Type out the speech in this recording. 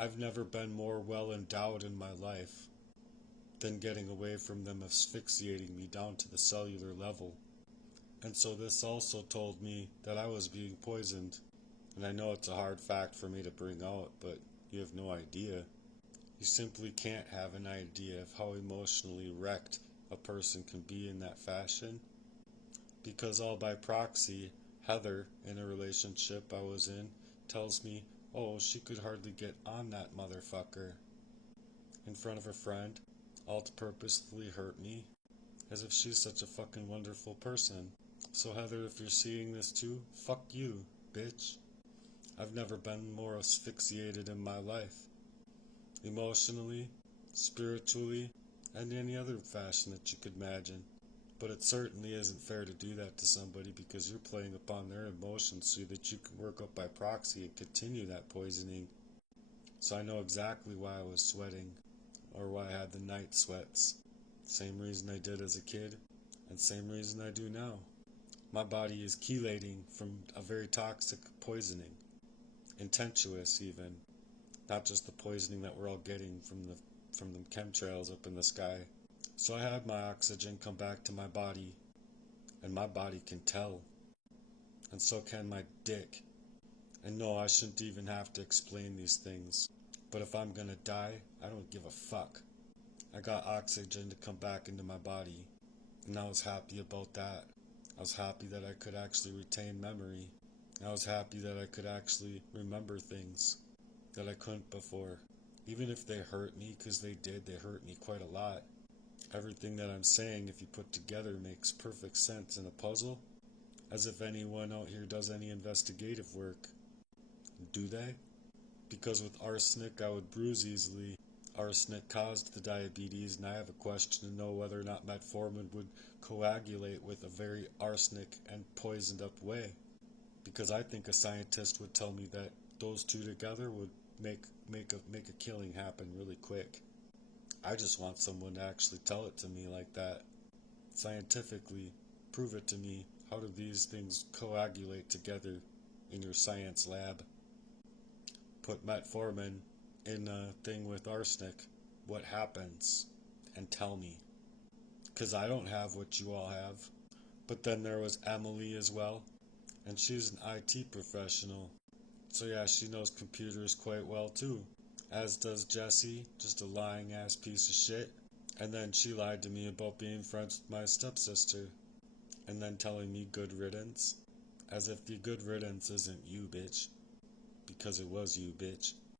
I've never been more well endowed in my life than getting away from them asphyxiating me down to the cellular level. And so this also told me that I was being poisoned. And I know it's a hard fact for me to bring out, but you have no idea. You simply can't have an idea of how emotionally wrecked a person can be in that fashion. Because all by proxy, Heather, in a relationship I was in, tells me, oh, she could hardly get on that motherfucker. In front of a friend, all to purposefully hurt me, as if she's such a fucking wonderful person. So Heather, if you're seeing this too, fuck you, bitch. I've never been more asphyxiated in my life. Emotionally, spiritually, and any other fashion that you could imagine. But it certainly isn't fair to do that to somebody because you're playing upon their emotions so that you can work up by proxy and continue that poisoning. So I know exactly why I was sweating, or why I had the night sweats. Same reason I did as a kid, and same reason I do now. My body is chelating from a very toxic poisoning. Intentuous even. Not just the poisoning that we're all getting from the chemtrails up in the sky. So I had my oxygen come back to my body, and my body can tell. And so can my dick. And no, I shouldn't even have to explain these things. But if I'm gonna die, I don't give a fuck. I got oxygen to come back into my body, and I was happy about that. I was happy that I could actually retain memory. I was happy that I could actually remember things that I couldn't before. Even if they hurt me, because they hurt me quite a lot. Everything that I'm saying, if you put together, makes perfect sense in a puzzle. As if anyone out here does any investigative work. Do they? Because with arsenic I would bruise easily. Arsenic caused the diabetes, and I have a question to know whether or not metformin would coagulate with a very arsenic and poisoned up way. Because I think a scientist would tell me that those two together would make a killing happen really quick. I just want someone to actually tell it to me like that. Scientifically, prove it to me. How do these things coagulate together in your science lab? Put metformin in a thing with arsenic. What happens? And tell me. Because I don't have what you all have. But then there was Emily as well. And she's an IT professional. So yeah, she knows computers quite well too. As does Jessie, just a lying ass piece of shit. And then she lied to me about being friends with my stepsister. And then telling me good riddance. As if the good riddance isn't you, bitch. Because it was you, bitch.